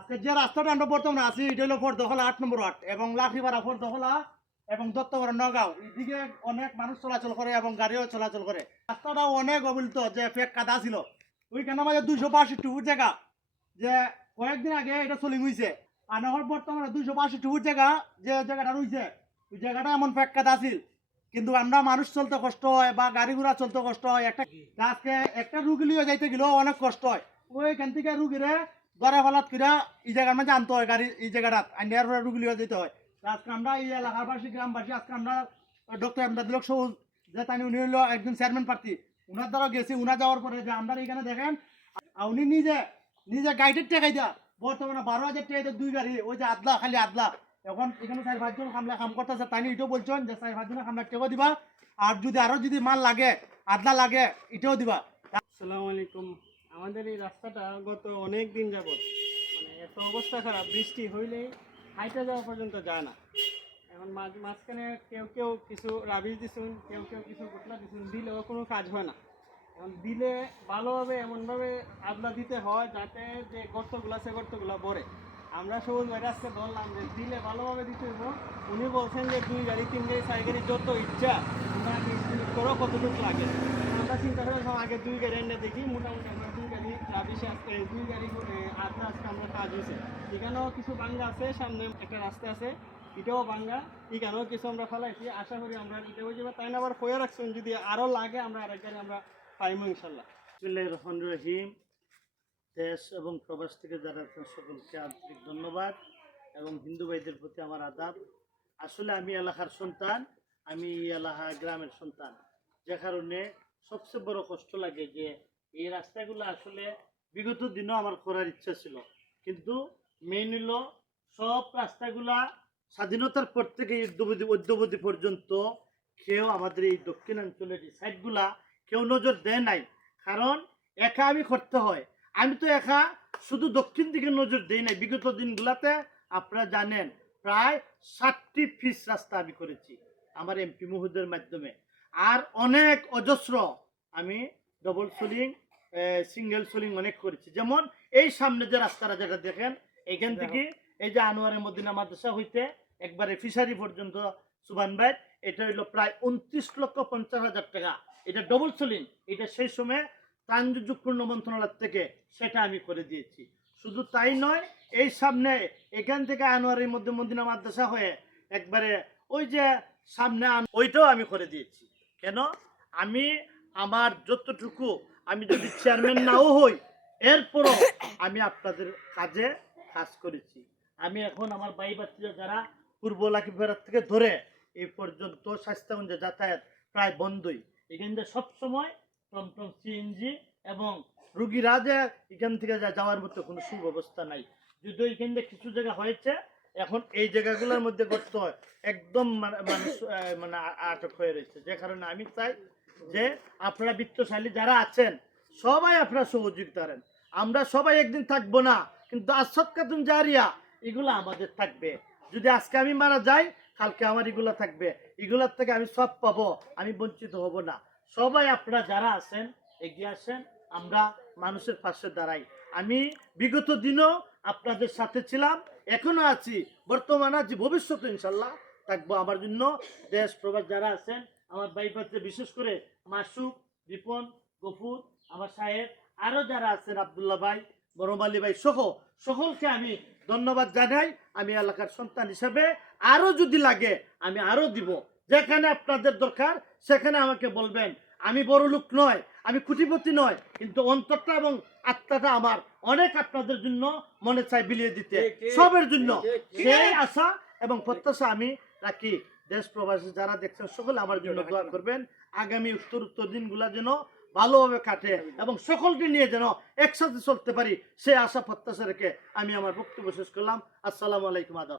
আজকে যে রাস্তাটা আমরা বর্তমানে আছি এটা হলো ফরদহলা 8 নম্বর ওয়ার্ড এবং লাঠিপাড়া ফরদহলা এবং দত্তপাড়া নগাঁও এদিকে অনেক মানুষ চলাচল করে এবং গাড়িও চলাচল করে। রাস্তাটা অনেক অবহেলিত যে ফেক কাদা ছিল ওইখানে আমাদের 262 ফুট জায়গা যে কয়েকদিন আগে এটা চলিং হয়েছে আর এখন বর্তমানে 262 ফুট জায়গা যে জায়গাটা রয়েছে ওই জায়গাটা এমন ফেক কাদা ছিল কিন্তু আমরা মানুষ চলতে কষ্ট হয় বা গাড়ি ঘোড়া চলতে কষ্ট হয় আজকে একটা রুগী লিয়ে যাইতে গেলেও অনেক কষ্ট হয় ওইখান থেকে রুগীরে ধরে ফলাত কিরা এই জায়গার মাঝে আনতে হয় গাড়ি এই জায়গাটা আইনিয়ার রুগী লিয়ে যেতে হয়। আজকে আমরা এই এলাকাবাসী গ্রামবাসী আজকে আমরা ডক্টর এমদাদুল সবুজ যে তাই উনি হলো একজন চেয়ারম্যান প্রার্থী উনার দ্বারা গেছি উনা যাওয়ার পরে যে আমরা এখানে দেখেন উনি নিজে নিজে গাইডের টেকাই দেয়া বর্তমানে 12,000 টাকা 2 গাড়ি ওই যে আদলা খালি আদলা এখন এখানে 4-5 জন কামলা কাম করতেছে তাই এটাও বলছেন যে 4-5 জন কামলা টেকা দিবা আর যদি আরো যদি মাল লাগে আদলা লাগে এটাও দিবা। আসসালামু আলাইকুম। আমাদের এই রাস্তাটা গত অনেক দিন যাবত মানে এত অবস্থা খারাপ, বৃষ্টি হইলেই হাইটে যাওয়া পর্যন্ত যায় না। এখন মাঝখানে কেউ কেউ কিছু রাবিশ দিছুন, কেউ কেউ কিছু গোটলা দিছুন, দিলেও কোনো কাজ হয় না। এখন দিলে ভালোভাবে এমনভাবে আদলা দিতে হয় যাতে যে গর্তগুলো আছে গর্তগুলো ভরে। আমরা সবুজ ভাই আজকে বললাম যে দিলে ভালোভাবে দিতে হইব। উনি বলছেন যে 2 গাড়ি 3 গাড়ি 4 গাড়ি যত ইচ্ছা তোমরা এস্টিমেট করো কতটুকু লাগে। আমরা চিন্তা করলাম আগে 2 গাড়ি এনে দেখি, মোটামুটি আমরা 2 গাড়ি রাবিশে আজকে 2 গাড়ি আদলা আজকে আমরা কাজ হয়েছে। এখানেও কিছু বাঙ্গা আছে, সামনে একটা রাস্তা আছে এটাও বাঙ্গা, এখানেও কিছু আমরা ফেলাইছি। আশা করি আমরা এটা হয়ে যাবে, তাই না আবার হয়ে রাখছেন যদি আরও লাগে আমরা আরেক গাড়ি আমরা পাইমো ইনশাল্লাহ। বিসমিল্লাহির রহমানির রহিম। দেশ এবং প্রবাস থেকে যারা আছেন সকলকে আন্তরিক ধন্যবাদ এবং হিন্দু ভাইদের প্রতি আমার আদাব। আসলে আমি এলাকার সন্তান, আমি এলাকা গ্রামের সন্তান, যে কারণে সবচেয়ে বড় কষ্ট লাগে যে এই রাস্তাগুলো আসলে বিগত দিনও আমার করার ইচ্ছা ছিল, কিন্তু মেইন হলো সব রাস্তাগুলা স্বাধীনতার পর থেকে অদ্যাবধি পর্যন্ত কেউ আমাদের এই দক্ষিণাঞ্চলের এই সাইডগুলা কেউ নজর দেয় নাই। কারণ একা আমি করতে হয়, আমি তো একা শুধু দক্ষিণ দিকে নজর দেই নাই। বিগত দিনগুলাতে আপনারা জানেন প্রায় 60টি পিচ রাস্তা আমি করেছি আমার এমপি মহোদয়ের মাধ্যমে, আর অনেক অজস্র আমি ডবল সোলিং সিঙ্গেল সোলিং অনেক করেছি। যেমন এই সামনে যে রাস্তাটা যেটা দেখেন এখান থেকে এই যে আনোয়ারের মদিনা মাদ্রাসা হইতে একবারে ফিশারি পর্যন্ত সুবান ভাই, এটা হইলো প্রায় 29,50,000 টাকা। এটা ডবল সোলিং, এটা সেই সময় ত্রাণযোগ্যপূর্ণ মন্ত্রণালয় থেকে সেটা আমি করে দিয়েছি। শুধু তাই নয়, এই সামনে এখান থেকে আনোয়ারের মধ্যে মদিনা মাদ্রাসা হয়ে একবারে ওই যে সামনে ওইটাও আমি করে দিয়েছি। কেন আমি আমার যতটুকু আমি যদি চেয়ারম্যান নাও হই এরপরও আমি আপনাদের কাজে কাজ করেছি। আমি এখন আমার ভাই বাচ্চারা যারা পূর্ব লাকিপাড়া থেকে ধরে এই পর্যন্ত স্বাস্থ্যগঞ্জে যাতায়াত প্রায় বন্ধই। এখানে সবসময় টমটম সিএনজি এবং রুগীরা যে এখান থেকে যাওয়ার মতো কোনো সুব্যবস্থা নাই। যদিও এখানে কিছু জায়গা হয়েছে, এখন এই জায়গাগুলোর মধ্যে করতে হয় একদম মানে আটক হয়ে রয়েছে। যে কারণে আমি চাই যে আপনারা বিত্তশালী যারা আছেন সবাই আপনারা সহযোগিতা করেন। আমরা সবাই একদিন থাকবো না, কিন্তু আসৎকাতুন জারিয়া এগুলো আমাদের থাকবে। যদি আজকে আমি মারা যাই কালকে আমার এগুলো থাকবে, এগুলোর থেকে আমি সব পাবো, আমি বঞ্চিত হব না। সবাই আপনারা যারা আছেন এগিয়ে আসেন, আমরা মানুষের পাশে দাঁড়াই। আমি বিগত দিনও আপনাদের সাথে ছিলাম, এখনো আছি, বর্তমানে আছি, ভবিষ্যতে ইনশাল্লাহ থাকবো। আমার জন্য দেশ প্রবাস যারা আছেন আমার ভাই পাত্রে বিশেষ করে মাসুক, রিপন, গফুর, আমার সাহেব, আরো যারা আছেন আব্দুল্লাহ ভাই, বরম আলী ভাই সহ সকলকে আমি ধন্যবাদ জানাই। আমি এলাকার সন্তান হিসাবে আরো যদি লাগে আমি আরো দিব। যেখানে আপনাদের দরকার সেখানে আমাকে বলবেন। আমি বড় লোক নয়, আমি কোটিপতি নয়, কিন্তু অন্তরটা এবং আত্মাটা আমার অনেক আপনাদের জন্য মনে চাই বিলিয়ে দিতে, সবের জন্য সেই আশা এবং প্রত্যাশা আমি রাখি। দেশ প্রবাসী যারা দেখছেন সকলে আমার জন্য দোয়া করবেন। আগামী উত্তর দিনগুলা যেন ভালোভাবে কাটে এবং সকলকে নিয়ে যেন একসাথে চলতে পারি সেই আশা প্রত্যাশা রেখে আমি আমার বক্তব্য শেষ করলাম। আসসালামু আলাইকুম। আদাব।